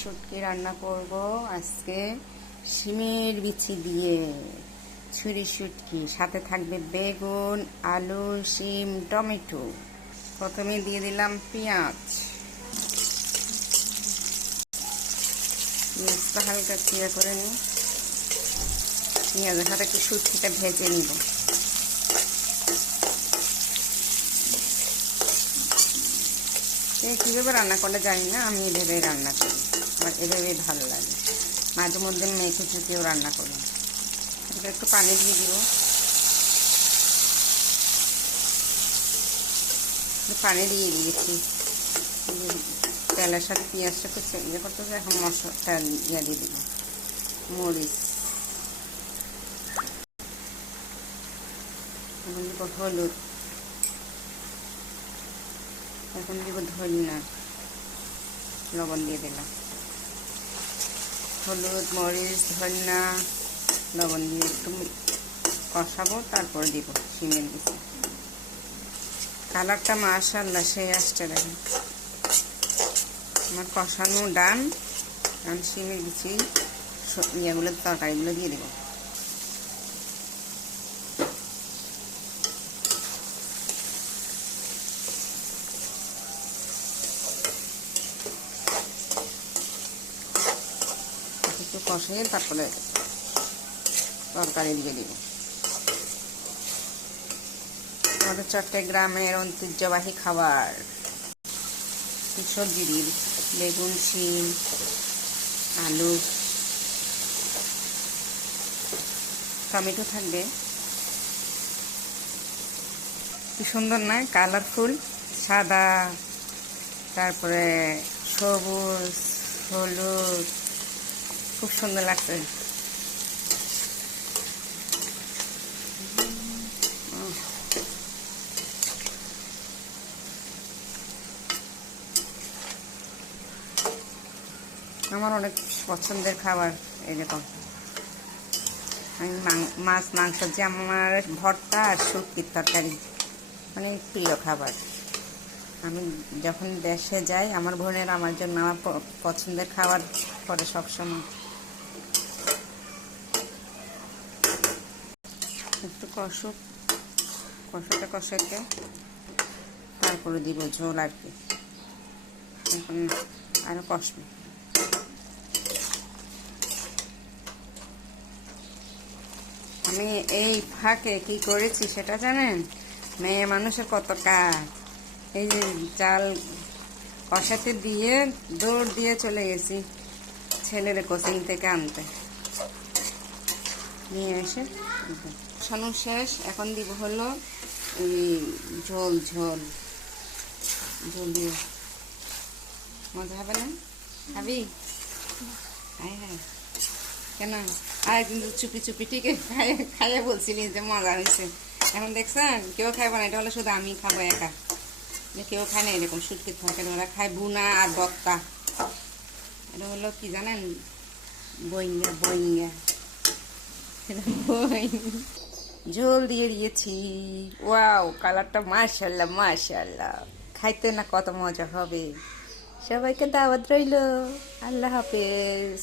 শুটকি রান্না করব আজকে শিমের বিচি দিয়ে। ছুরি শুটকি, সাথে থাকবে বেগুন, আলু, শিম, টমেটো। প্রথমে দিয়ে দিলাম পেঁয়াজ। পেঁয়াজটা হালকা চিড়া করে নিই। পেঁয়াজের সাথে একটু শুটকিটা ভেজে নিব। কীভাবে রান্না করলে জানি না, আমি এভাবেই রান্না করি। আমার এভাবেই ভালো লাগে। মাঝে মধ্যে মেখে চুটিও রান্না করি। একটু পানি দিয়ে দিব। পানি দিয়ে দিয়েছি। তেলের সাথে পেঁয়াজটা একটু ইয়ে করতে হবে। এখন মশলাটা ইয়ে দিয়ে দিব, মরিচ, এখন দিব হলুদ, এখন দিব ধনিয়া, লবণ দিয়ে দিলাম। হলুদ, মরিচ, ধনিয়া, লবণ দিয়ে একটু কষাবো, তারপরে দিব শিমের বিচি। কালারটা মাশাআল্লাহ সেই আসছে, দেখেন। আমার কষানো ডান। কারণ শিমের বিচি ইয়েগুলো, তরকারিগুলো দিয়ে দেব। একটু কষিয়ে তারপরে তরকারি দিয়ে দিব। আমাদের চট্টগ্রামের ঐতিহ্যবাহী খাবার। সবজি দিয়ে দিচ্ছি, বেগুন, শিম, আলু, টমেটো থাকবে। কি সুন্দর না, কালারফুল, সাদা, তারপরে সবুজ, হলুদ, খুব সুন্দর লাগছে। আমার অনেক পছন্দের খাবার এরকম। আমি মাছ মাংস যে আমার ভর্তা আর শুটকির তরকারি অনেক প্রিয় খাবার। আমি যখন দেশে যাই, আমার বোনের আমার জন্য আমার পছন্দের খাবার করে সবসময়। একটু কষাটা কষাইতে তারপরে দিব ঝোল আর কি। এখন আরও কষবে। আমি এই ফাঁকে কি করেছি সেটা জানেন? মেয়ে মানুষের কত কাজ। এই যে চাল কষাতে দিয়ে দৌড় দিয়ে চলে গেছি ছেলের কোচিং থেকে আনতে, নিয়ে এসে কষানো শেষ। এখন দিব হলো ঝোল ঝোল ঝোল দিয়ে। মজা হবে না? খাবি? হ্যাঁ হ্যাঁ, কেন? আর কিন্তু চুপি চুপি ঠিক খাইয়ে বলছিলি যে মজা হয়েছে। এখন দেখছেন কেউ খাইব না, এটা হলো শুধু আমি খাবো একা। কেউ খায় না এরকম শুটকির তরকারি, ওরা খায় বুনা আর বত্তা। এটা হলো কি জানেন? বইঙ্গা বইঙ্গা। ঝোল দিয়ে দিয়েছি। ওয়াও, কালারটা মাশাআল্লাহ মাশাআল্লাহ। খাইতে না কত মজা হবে। সবাইকে দাওয়াত রইল। আল্লাহ হাফেজ।